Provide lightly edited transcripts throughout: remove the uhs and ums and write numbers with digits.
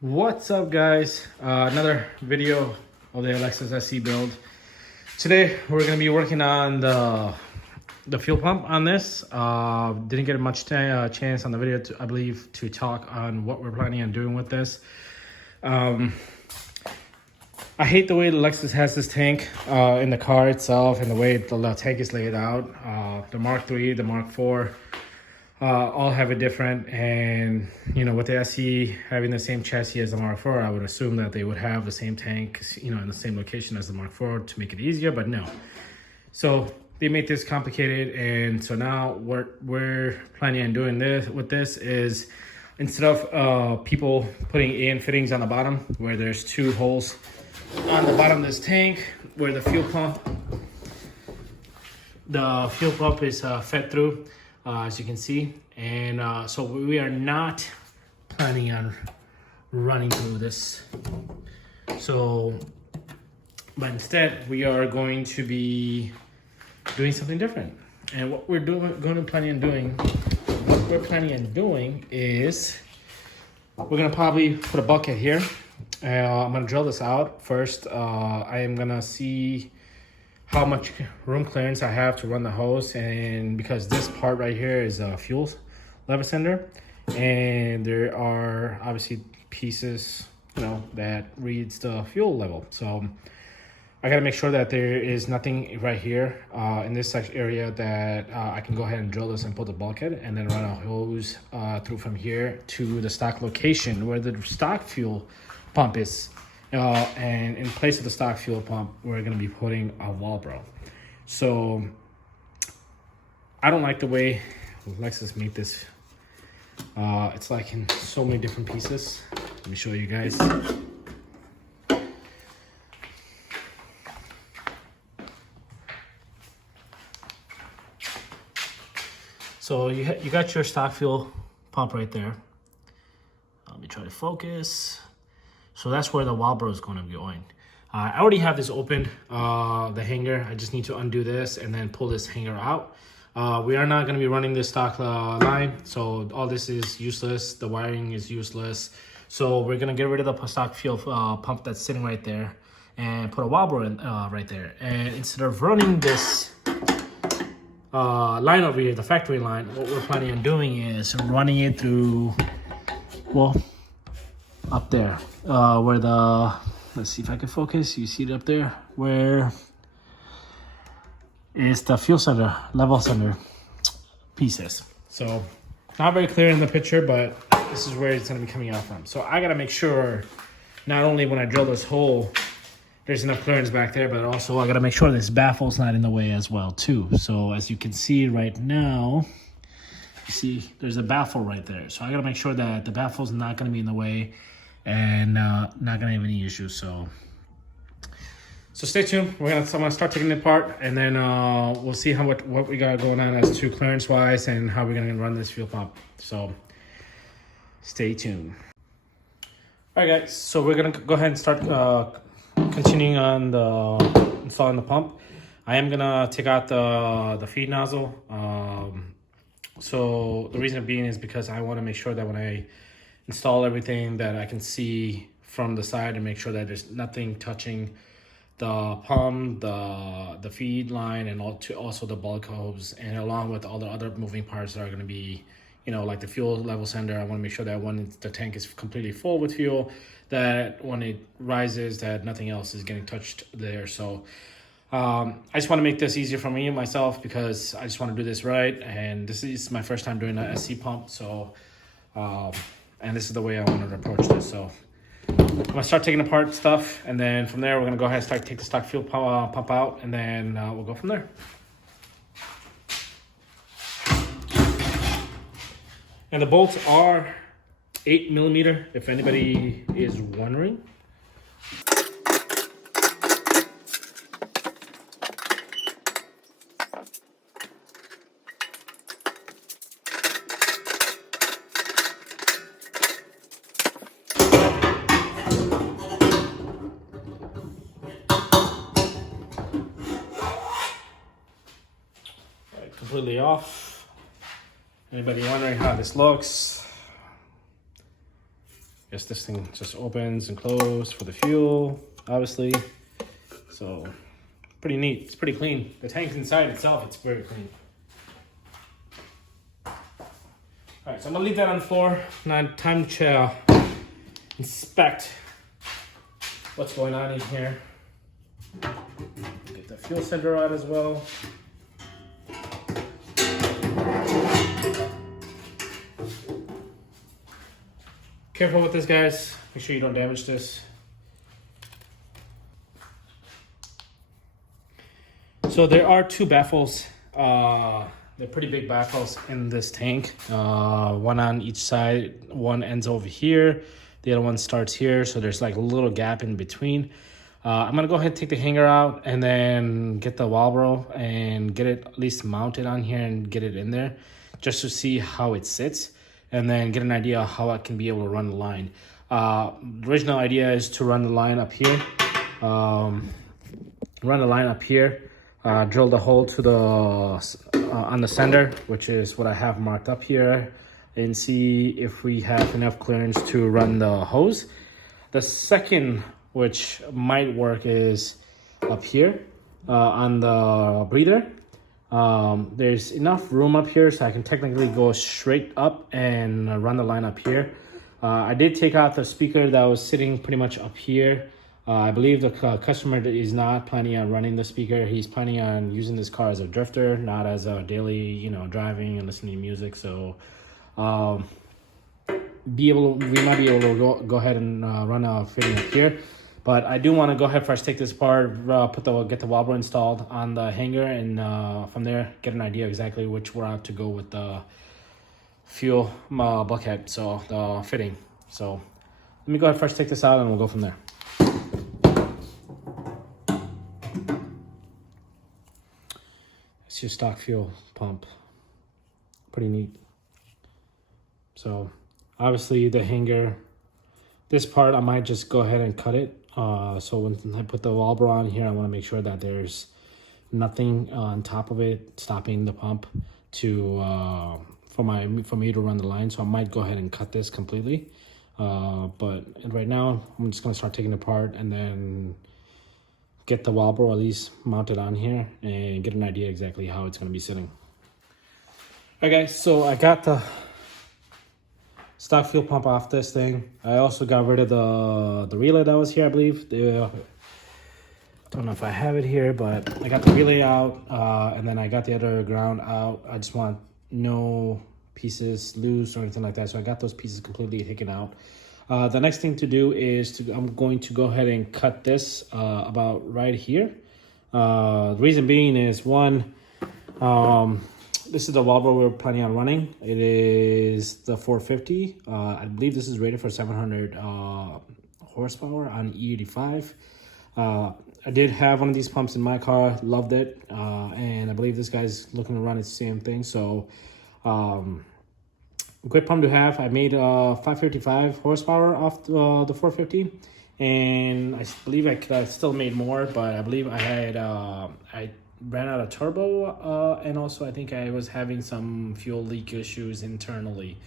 What's up, guys? Another video of the Lexus SC build. Today we're going to be working on the fuel pump on this. Didn't get much chance on the video to, I believe, to talk on what we're planning on doing with this. I hate the way the Lexus has this tank in the car itself, and the way the tank is laid out. The Mark III, the Mark IV, all have it different. And you know, with the SE having the same chassis as the Mark IV, I would assume that they would have the same tank, you know, in the same location as the Mark IV to make it easier, but no. So they made this complicated, and so now what we're planning on doing this is, instead of people putting in fittings on the bottom where there's two holes on the bottom of this tank where the fuel pump is fed through, as you can see. And so we are not planning on running through this. So, but instead we are going to be doing something different. And what we're planning on doing is we're gonna probably put a bucket here. I'm gonna drill this out first. I am gonna see how much room clearance I have to run the hose, and because this part right here is a fuel level sender, and there are obviously pieces, you know, that reads the fuel level. So I gotta make sure that there is nothing right here in this area that I can go ahead and drill this and put the bulkhead, and then run a hose through from here to the stock location where the stock fuel pump is. And in place of the stock fuel pump, we're going to be putting a Walbro. So I don't like the way Lexus made this. It's like in so many different pieces. Let me show you guys. So you got your stock fuel pump right there. Let me try to focus. So that's where the Walbro is going to be going. I already have this open, the hanger. I just need to undo this and then pull this hanger out. We are not going to be running this stock line, so all this is useless. The wiring is useless. So we're going to get rid of the stock fuel pump that's sitting right there and put a Walbro in right there. And instead of running this line over here, the factory line, what we're planning on doing is running it through, well, up there, where the, let's see if I can focus. You see it up there, where is the fuel center, level center pieces. So not very clear in the picture, but this is where it's going to be coming out from. So I got to make sure not only when I drill this hole there's enough clearance back there, but also I got to make sure this baffle's not in the way as well too. So as you can see right now, you see there's a baffle right there. So I got to make sure that the baffle's not going to be in the way and not gonna have any issues. So stay tuned. I'm gonna start taking it apart, and then we'll see what we got going on as to clearance wise and how we're gonna run this fuel pump. So stay tuned. All right, guys. So we're gonna go ahead and start continuing on installing the pump. I am gonna take out the feed nozzle. So the reason being is because I want to make sure that when I install everything that I can see from the side and make sure that there's nothing touching the pump, the feed line, and also the bulk hose, and along with all the other moving parts that are going to be, you know, like the fuel level sender. I want to make sure that when the tank is completely full with fuel, that when it rises, that nothing else is getting touched there. So I just want to make this easier for me and myself, because I just want to do this right, and this is my first time doing an SC pump. So and this is the way I wanted to approach this. So I'm gonna start taking apart stuff, and then from there we're gonna go ahead and take the stock fuel pump out, and then we'll go from there. And the bolts are 8mm, if anybody is wondering. Completely off. Anybody wondering how this looks? guess this thing just opens and closes for the fuel, obviously. So pretty neat. It's pretty clean. The tank inside itself, it's very clean. All right, so I'm gonna leave that on the floor. Now time to inspect what's going on in here. Get the fuel center out as well. Careful with this, guys. Make sure you don't damage this. So there are two baffles. They're pretty big baffles in this tank. One on each side. One ends over here. The other one starts here. So there's like a little gap in between. I'm gonna go ahead and take the hanger out and then get the Walbro and get it at least mounted on here and get it in there just to see how it sits and then get an idea of how I can be able to run the line. The original idea is to run the line up here. Drill the hole to the on the sender, which is what I have marked up here, and see if we have enough clearance to run the hose. The second, which might work, is up here on the breather. There's enough room up here so I can technically go straight up and run the line up here. I did take out the speaker that was sitting pretty much up here. I believe the customer is not planning on running the speaker. He's planning on using this car as a drifter, not as a daily, driving and listening to music. So we might be able to go ahead and run a fitting up here. But I do want to go ahead first, take this apart, get the Walbro installed on the hanger, and from there get an idea exactly which route to go with the fuel bulkhead, so the fitting. So let me go ahead first, take this out, and we'll go from there. It's your stock fuel pump. Pretty neat. So obviously the hanger, this part I might just go ahead and cut it. So when I put the Walbro on here, I want to make sure that there's nothing on top of it stopping the pump for me to run the line. So I might go ahead and cut this completely. But right now I'm just gonna start taking it apart and then get the Walbro at least mounted on here and get an idea exactly how it's gonna be sitting. Okay, so I got the stock fuel pump off this thing. I also got rid of the relay that was here, I believe. Don't know if I have it here, but I got the relay out, and then I got the other ground out. I just want no pieces loose or anything like that, so I got those pieces completely taken out. The next thing to do is I'm going to go ahead and cut this about right here. The reason being is, one, this is the Walbro we're planning on running. It is the 450. I believe this is rated for 700 horsepower on E85. I did have one of these pumps in my car, loved it, and I believe this guy's looking to run the same thing. So great pump to have. I made 555 horsepower off the 450, and I believe I could have still made more, but I believe I had I ran out of turbo, and also I think I was having some fuel leak issues internally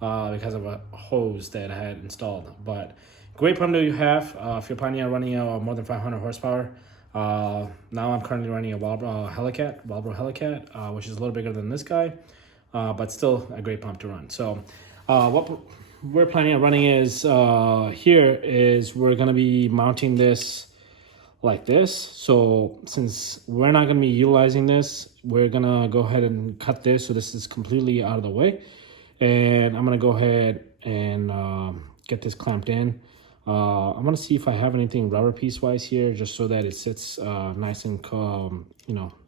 because of a hose that I had installed. But great pump to have if you're planning on running more than 500 horsepower. Now I'm currently running a Walbro Helicat, which is a little bigger than this guy, but still a great pump to run. So what we're planning on running is we're going to be mounting this like this. So since we're not going to be utilizing this, we're going to go ahead and cut this so this is completely out of the way, and I'm going to go ahead and get this clamped in. I'm going to see if I have anything rubber piece wise here, just so that it sits nice and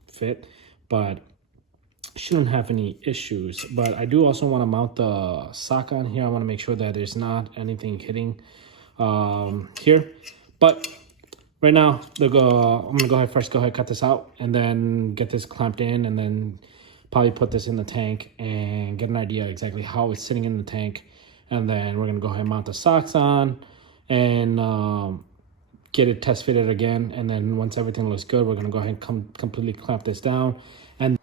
fit, but shouldn't have any issues. But I do also want to mount the sock on here. I want to make sure that there's not anything hitting here. But right now, I'm gonna go ahead cut this out and then get this clamped in, and then probably put this in the tank and get an idea exactly how it's sitting in the tank. And then we're gonna go ahead and mount the socks on and get it test fitted again. And then once everything looks good, we're gonna go ahead and completely clamp this down. And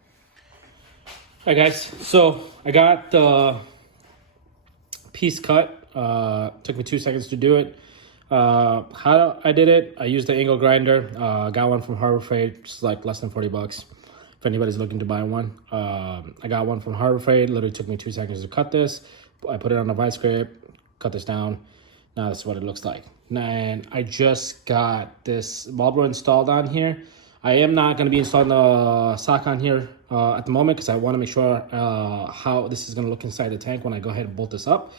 all right, guys, so I got the piece cut Took me 2 seconds to do it. How I did it, I used the angle grinder. Got one from Harbor Freight, just like less than 40 bucks. If anybody's looking to buy one, I got one from Harbor Freight. Literally took me 2 seconds to cut this. I put it on a vice grip, cut this down. Now that's what it looks like. And I just got this bulb installed on here. I am not going to be installing the sock on here at the moment because I want to make sure how this is going to look inside the tank when I go ahead and bolt this up.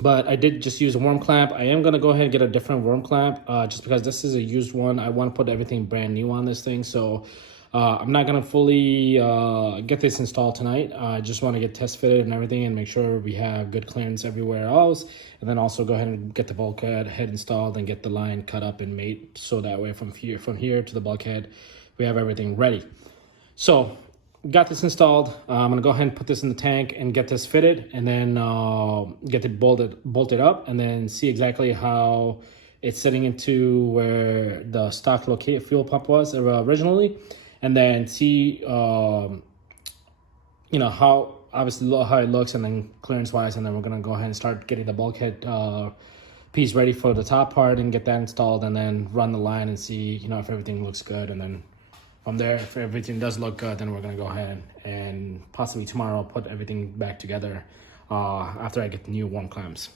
But I did just use a worm clamp. I am going to go ahead and get a different worm clamp just because this is a used one. I want to put everything brand new on this thing. So I'm not going to fully get this installed tonight. I just want to get test fitted and everything and make sure we have good clearance everywhere else. And then also go ahead and get the bulkhead installed and get the line cut up and made. So that way from here to the bulkhead, we have everything ready. So got this installed. I'm gonna go ahead and put this in the tank and get this fitted, and then get it bolted up, and then see exactly how it's setting into where the stock fuel pump was originally, and then see how obviously how it looks, and then clearance wise, and then we're gonna go ahead and start getting the bulkhead piece ready for the top part and get that installed, and then run the line and see if everything looks good, and then from there, if everything does look good, then we're gonna go ahead and possibly tomorrow put everything back together after I get the new worm clamps.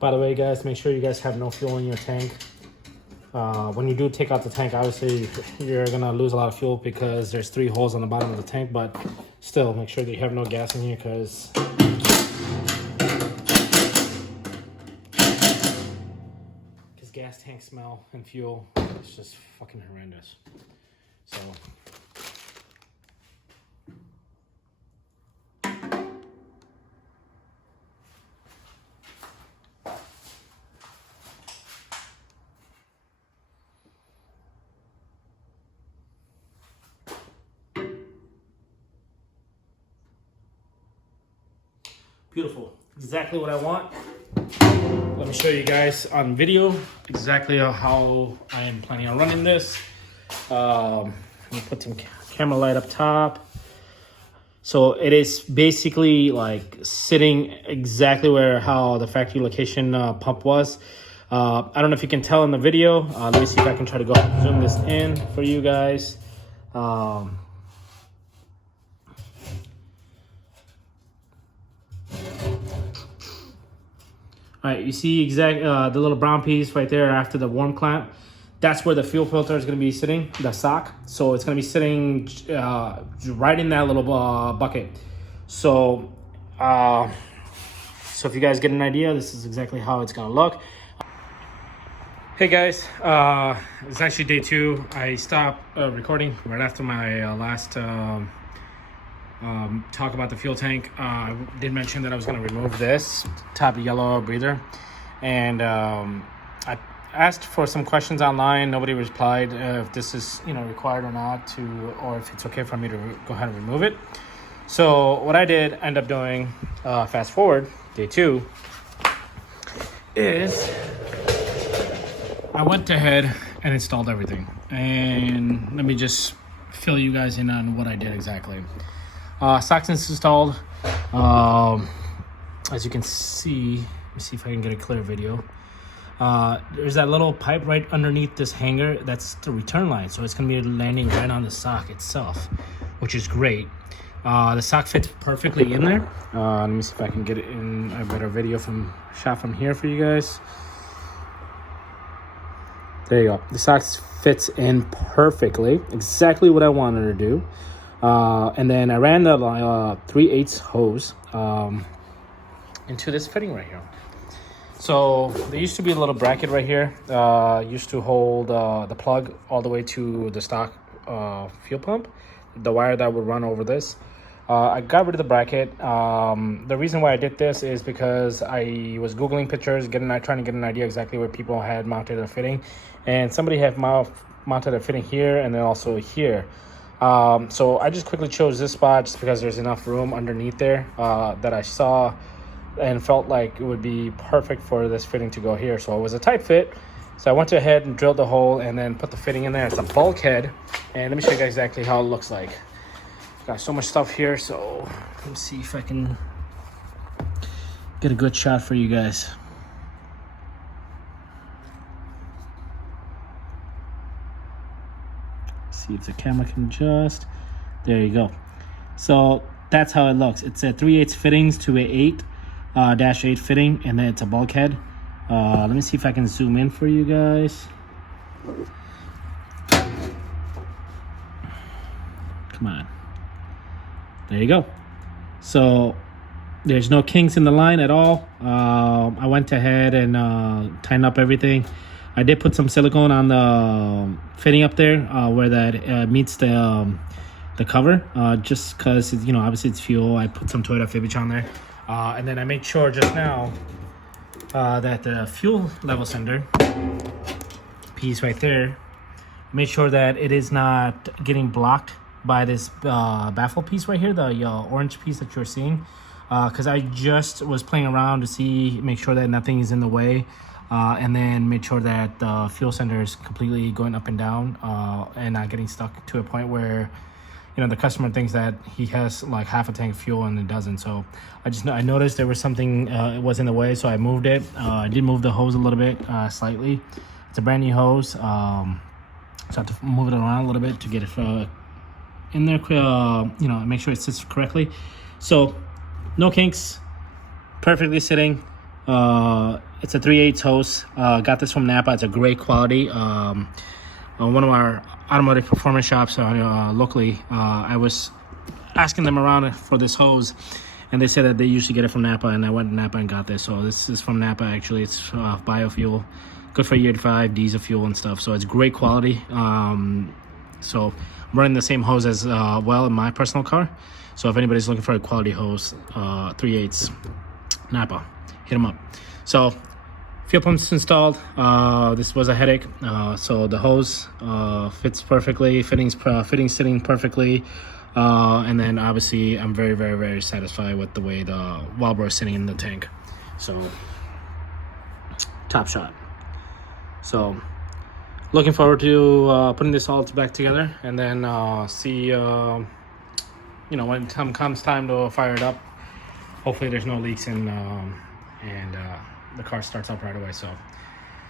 By the way, guys, make sure you guys have no fuel in your tank. When you do take out the tank, obviously you're gonna lose a lot of fuel because there's 3 holes on the bottom of the tank, but still make sure that you have no gas in here because gas tank smell and fuel is just fucking horrendous. So beautiful, exactly what I want. Let me show you guys on video exactly how I am planning on running this. Let me put some camera light up top. So it is basically like sitting exactly how the factory location pump was. I don't know if you can tell in the video. Let me see if I can try to go zoom this in for you guys. All right, you see the little brown piece right there after the worm clamp. That's where the fuel filter is going to be sitting, the sock. So it's going to be sitting right in that little bucket. So, if you guys get an idea, this is exactly how it's going to look. Hey guys, it's actually day 2. I stopped recording right after my last talk about the fuel tank. I did mention that I was going to remove this top yellow breather, and I asked for some questions online. Nobody replied if this is required or not or if it's okay for me to go ahead and remove it. So what I did end up doing, fast forward day 2, is I went ahead and installed everything, and let me just fill you guys in on what I did exactly. Socks installed. As you can see, let me see if I can get a clear video. There's that little pipe right underneath this hanger. That's the return line, so it's gonna be landing right on the sock itself, which is great. The sock fits perfectly in there. Let me see if I can get it in a better video shot from here for you guys. There you go. The sock fits in perfectly, exactly what I wanted to do. And then I ran the 3/8 hose into this fitting right here. So there used to be a little bracket right here, used to hold the plug all the way to the stock fuel pump, the wire that would run over this. I got rid of the bracket. The reason why I did this is because I was Googling pictures, trying to get an idea exactly where people had mounted their fitting. And somebody had mounted a fitting here and then also here. So I just quickly chose this spot just because there's enough room underneath there that I saw and felt like it would be perfect for this fitting to go here. So it was a tight fit. So I went ahead and drilled the hole and then put the fitting in there. It's a bulkhead. And let me show you guys exactly how it looks like. Got so much stuff here, so let me see if I can get a good shot for you guys. See if the camera can adjust. There you go. So that's how it looks. It's a 3/8 fittings to a 8-8 fitting, and then it's a bulkhead. Let me see if I can zoom in for you guys. Come on. There you go. So there's no kinks in the line at all. I went ahead and tightened up everything. I did put some silicone on the fitting up there where that meets the cover, just because, you know, obviously it's fuel. I put some Toyota Fibich on there. And then I made sure just now that the fuel level sender piece right there, made sure that it is not getting blocked by this baffle piece right here, the orange piece that you're seeing, because I just was playing around to make sure that nothing is in the way, and then made sure that the fuel sender is completely going up and down and not getting stuck to a point where, you know, the customer thinks that he has like half a tank of fuel and it doesn't. So I noticed there was something it was in the way, so I moved it. I did move the hose a little bit slightly. It's a brand new hose, so I have to move it around a little bit to get it in there, you know, make sure it sits correctly. So no kinks, perfectly sitting. It's a 3/8 hose. Got this from Napa. It's a great quality. One of our automotive performance shops locally, I was asking them around for this hose, and they said that they usually get it from Napa, and I went to Napa and got this. So this is from Napa. Actually, it's biofuel, good for year 5 diesel fuel and stuff. So it's great quality. So I'm running the same hose as well in my personal car. So if anybody's looking for a quality hose, 3/8 Napa, hit them up. So fuel pumps installed. This was a headache. So the hose fits perfectly, fittings sitting perfectly, and then obviously I'm very, very, very satisfied with the way the wobber is sitting in the tank. So top shot. So looking forward to putting this all back together, and then see, you know, when it comes time to fire it up, hopefully there's no leaks and the car starts up right away. So